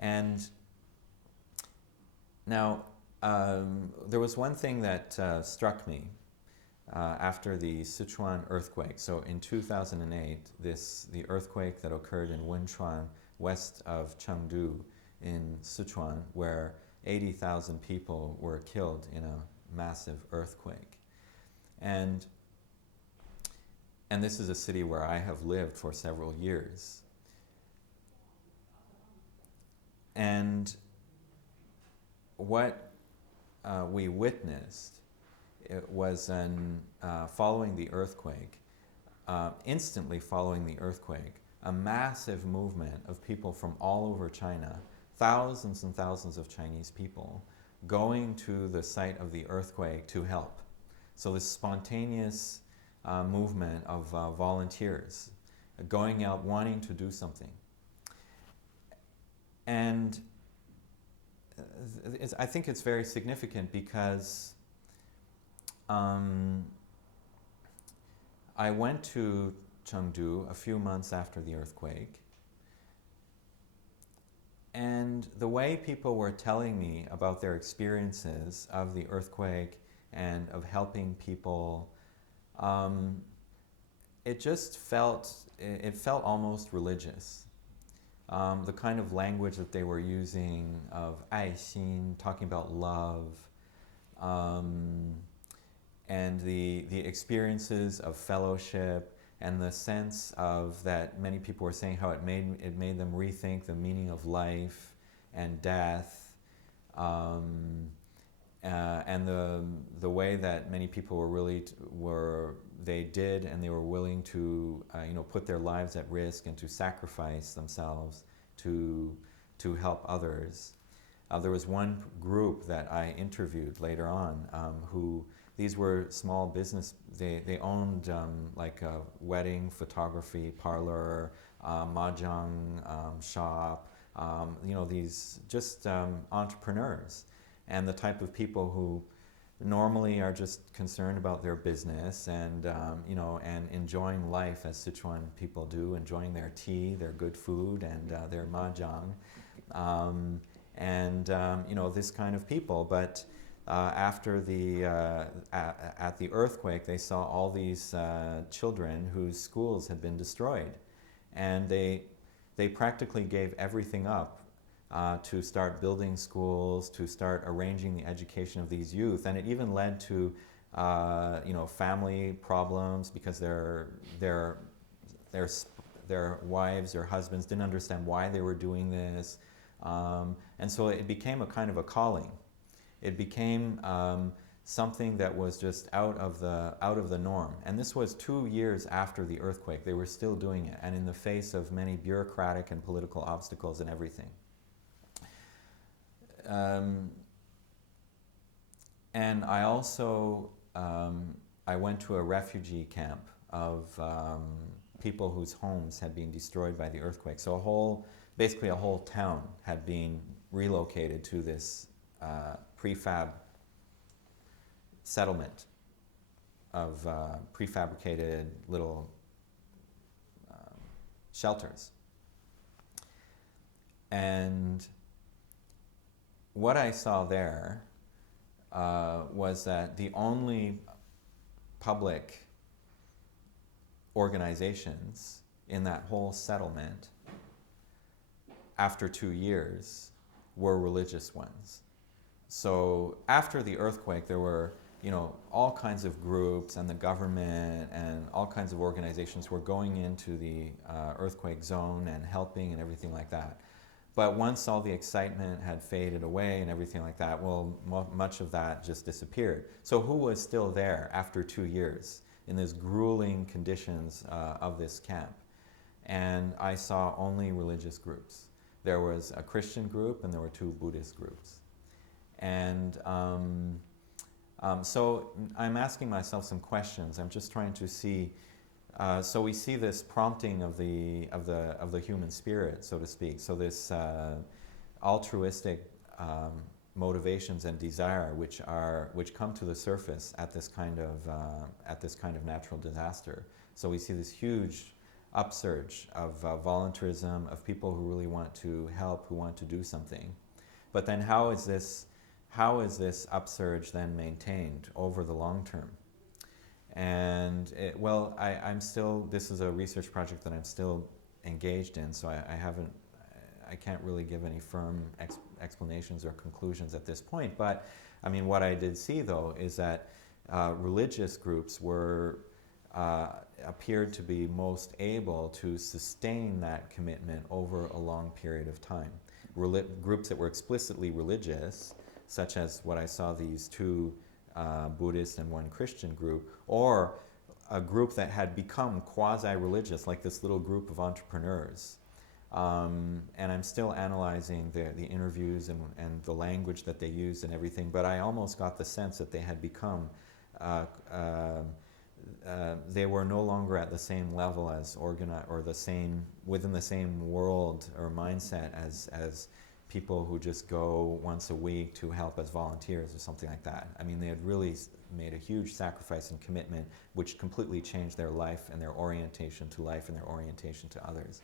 And now, there was one thing that struck me after the Sichuan earthquake. So in 2008, the earthquake that occurred in Wenchuan, west of Chengdu in Sichuan, where 80,000 people were killed in a massive earthquake. And this is a city where I have lived for several years. And what we witnessed, it was following the earthquake, instantly following the earthquake, a massive movement of people from all over China, thousands and thousands of Chinese people, going to the site of the earthquake to help. So this spontaneous movement of volunteers going out wanting to do something. And I think it's very significant because I went to Chengdu a few months after the earthquake, and the way people were telling me about their experiences of the earthquake and of helping people, it felt almost religious. The kind of language that they were using of 爱心, talking about love, and the experiences of fellowship, and the sense of that many people were saying how it made them rethink the meaning of life and death, and the way that many people they were willing to put their lives at risk and to sacrifice themselves to help others. There was one group that I interviewed later on who, these were small business, they owned like a wedding photography parlor, mahjong shop, these just entrepreneurs, and the type of people who normally are just concerned about their business and and enjoying life as Sichuan people do, enjoying their tea, their good food, and their mahjong, this kind of people. But after at the earthquake, they saw all these children whose schools had been destroyed, and they practically gave everything up to start building schools, to start arranging the education of these youth. And it even led to family problems because their wives or husbands didn't understand why they were doing this, and so it became a kind of a calling. It became something that was just out of the norm. And this was 2 years after the earthquake. They were still doing it, and in the face of many bureaucratic and political obstacles and everything. And I also I went to a refugee camp of people whose homes had been destroyed by the earthquake. So basically a whole town had been relocated to this prefab settlement of prefabricated little shelters. And what I saw there was that the only public organizations in that whole settlement after 2 years were religious ones. So after the earthquake, there were all kinds of groups, and the government and all kinds of organizations were going into the earthquake zone and helping and everything like that. But once all the excitement had faded away and everything like that, well, much of that just disappeared. So who was still there after 2 years in these grueling conditions of this camp? And I saw only religious groups. There was a Christian group and there were 2 Buddhist groups. And so I'm asking myself some questions. I'm just trying to see. So we see this prompting of the human spirit, so to speak. So this altruistic motivations and desire, which come to the surface at this kind of natural disaster. So we see this huge upsurge of volunteerism, of people who really want to help, who want to do something. But then how is this upsurge then maintained over the long term? And I'm still, this is a research project that I'm still engaged in, so I can't really give any firm explanations or conclusions at this point. But I mean, what I did see though is that religious groups appeared to be most able to sustain that commitment over a long period of time. Groups that were explicitly religious, such as what I saw, these two Buddhist and one Christian group, or a group that had become quasi-religious, like this little group of entrepreneurs. And I'm still analyzing the interviews and the language that they used and everything, but I almost got the sense that they had become, they were no longer at the same level as or within the same world or mindset as people who just go once a week to help as volunteers or something like that. I mean, they had really made a huge sacrifice and commitment which completely changed their life and their orientation to life and their orientation to others.